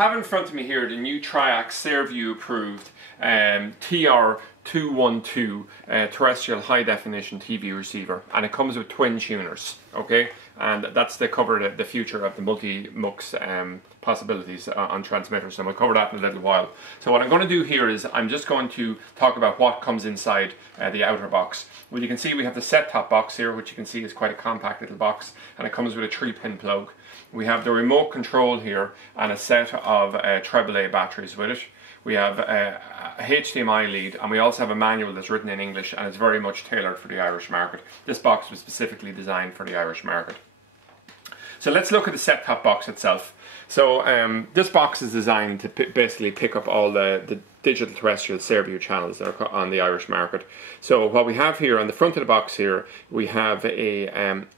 have in front of me here the new Triax Saorview approved TR212 terrestrial high definition TV receiver, and it comes with twin tuners, okay, and that's to cover the future of the multi-mux possibilities on transmitters, and we'll cover that in a little while. So what I'm going to do here is I'm just going to talk about what comes inside the outer box. Well, you can see we have the set-top box here, which you can see is quite a compact little box, and it comes with a 3-pin plug. We have the remote control here and a set of AAA batteries with it. We have a HDMI lead, and we also have a manual that's written in English, and it's very much tailored for the Irish market. This box was specifically designed for the Irish market. So let's look at the set-top box itself. So this box is designed to basically pick up all the digital terrestrial Saorview channels that are on the Irish market. So what we have here on the front of the box here, we have a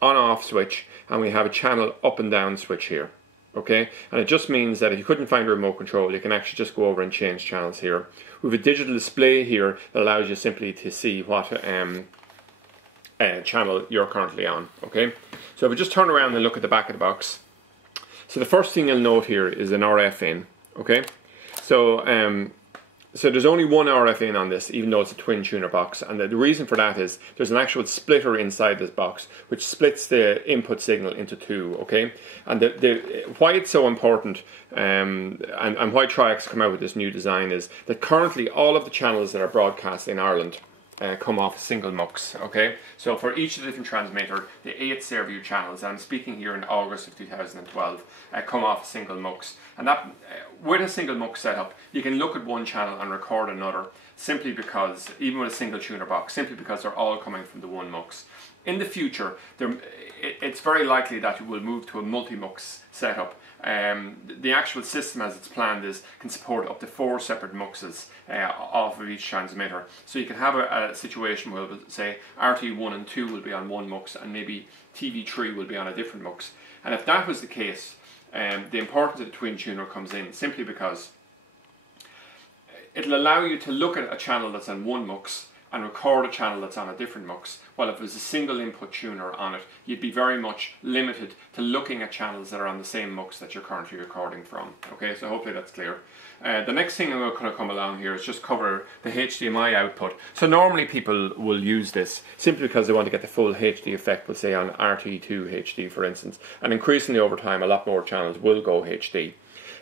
on-off switch, and we have a channel up and down switch here. Okay, and it just means that if you couldn't find a remote control, you can actually just go over and change channels here. We have a digital display here that allows you simply to see what channel you're currently on. Okay, so if we just turn around and look at the back of the box, so the first thing you'll note here is an RF in. Okay, so so there's only one RF in on this, even though it's a twin tuner box, and the reason for that is there's an actual splitter inside this box which splits the input signal into two. Okay, and why it's so important and why Triax come out with this new design is that currently all of the channels that are broadcast in Ireland come off a single mux. Okay, so for each of the different transmitter, the 8 Saorview channels, and I'm speaking here in August of 2012, come off a single mux, and that with a single mux setup you can look at one channel and record another, simply because, even with a single tuner box, simply because they're all coming from the one mux. In the future it's very likely that you will move to a multi-mux setup. The actual system as it's planned can support up to 4 separate muxes off of each transmitter. So you can have a situation where, say, RT1 and 2 will be on one mux and maybe TV3 will be on a different mux. And if that was the case, the importance of the twin tuner comes in, simply because it'll allow you to look at a channel that's on one mux and record a channel that's on a different mux. While if it was a single input tuner on it, you'd be very much limited to looking at channels that are on the same mux that you're currently recording from. Okay, so hopefully that's clear. The next thing I'm going to come along here is just cover the HDMI output. So normally people will use this simply because they want to get the full HD effect, we'll say on RT2 HD for instance, and increasingly over time a lot more channels will go HD.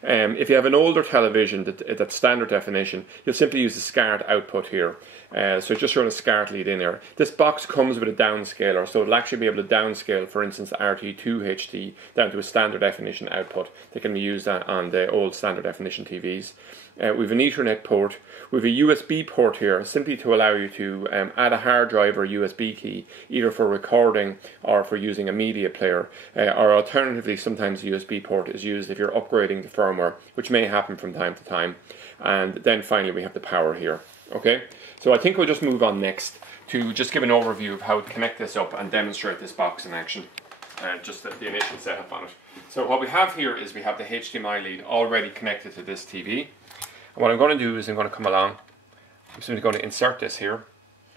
If you have an older television that's standard definition, you'll simply use the SCART output here. So just run a SCART lead in there. This box comes with a downscaler, so it'll actually be able to downscale, for instance, RT2 HD down to a standard definition output that can be used on the old standard definition TVs. We have an Ethernet port. We have a USB port here, simply to allow you to add a hard drive or USB key, either for recording or for using a media player, or alternatively sometimes the USB port is used if you're upgrading the firmware, which may happen from time to time. And then finally we have the power here. Okay, so I think we'll just move on next to just give an overview of how to connect this up and demonstrate this box in action, just the initial setup on it. So what we have here is we have the HDMI lead already connected to this TV. And what I'm going to do is I'm going to come along, I'm simply going to insert this here,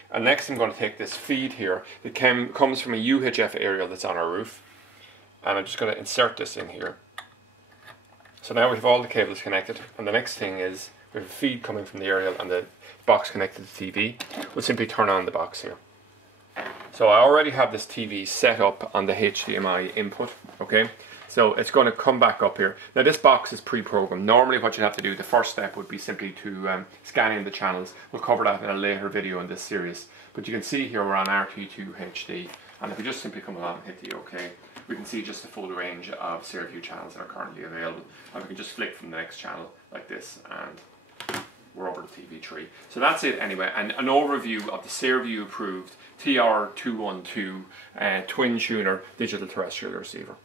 and next I'm going to take this feed here that comes from a UHF aerial that's on our roof, and I'm just going to insert this in here. So now we have all the cables connected, and the next thing is we have a feed coming from the aerial and the box connected to the TV. We'll simply turn on the box here. So I already have this TV set up on the HDMI input, okay? So it's going to come back up here. Now this box is pre-programmed. Normally what you have to do, the first step would be simply to scan in the channels. We'll cover that in a later video in this series. But you can see here we're on RT2 HD, and if we just simply come along and hit the OK, we can see just the full range of Saorview channels that are currently available. And we can just flick from the next channel like this, and we're over to TV3. So that's it anyway, and an overview of the Saorview approved TR212 twin tuner digital terrestrial receiver.